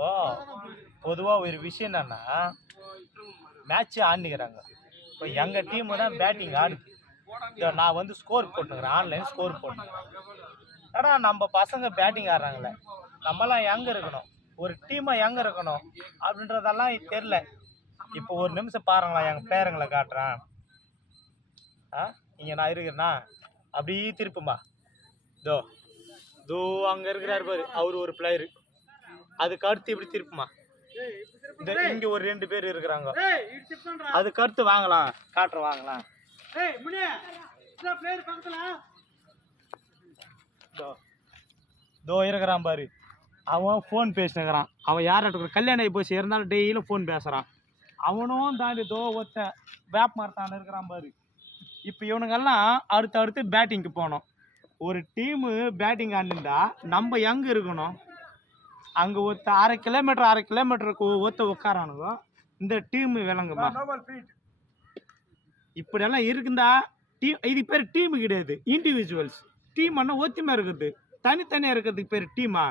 ஓ பொதுவாக ஒரு விஷயம் என்னன்னா மேட்ச் ஆடினுக்கிறாங்க. இப்போ எங்கள் டீமு தான் பேட்டிங் ஆடுது. நான் வந்து ஸ்கோர் போட்டுக்கிறேன். ஆன்லைன் ஸ்கோர் போட்டுக்கிறேன் ஆனால் நம்ம பசங்க பேட்டிங் ஆடுறாங்களே? நம்மலாம் எங்கே இருக்கணும்? ஒரு டீமாக எங்கே இருக்கணும்? அப்படின்றதெல்லாம் தெரில இப்போ ஒரு நிமிஷம் பாருங்களேன் எங்கள் பேருங்களை காட்டுறேன். ஆ இங்கே நான் இருக்கிறேன்னா அப்படியே திருப்புமா இதோ இதோ அங்கே இருக்கிறாரு பாரு. அவர் ஒரு பிளேயரு அதுக்கு அடுத்து இப்படி திருப்புமா? இந்த இங்கே ஒரு ரெண்டு பேர் இருக்கிறாங்க. அதுக்கு அடுத்து வாங்கலாம். காட்டுறேன் வாங்கலாம். இதோ இதோ இருக்கிறான் பாரு. அவன் ஃபோன் பேசினுக்கிறான். அவன் யார் கல்யாணம் ஆகி போச்சு. இருந்தாலும் டெய்லியும் ஃபோன் பேசுகிறான் அவனும் தாண்டி தோ ஒருத்தன் வேப் மரத்தான இருக்கிறான் பாரு. இப்போ இவனுங்கெல்லாம் அடுத்து அடுத்து பேட்டிங்க்கு போகணும் ஒரு டீமு பேட்டிங் ஆடிருந்தா நம்ம எங்கே இருக்கணும்? அங்கே ஒருத்த அரை கிலோமீட்டர் அரை கிலோமீட்டருக்கு ஒருத்த உட்காரானுங்க இந்த டீமு விளங்குமா இப்படியெல்லாம் இருக்குந்தா டீம் இது பேர் டீமு கிடையாது இண்டிவிஜுவல்ஸ் டீம் ஒத்துமை இருக்குது தனித்தனியாக இருக்கிறதுக்கு பேர் டீமா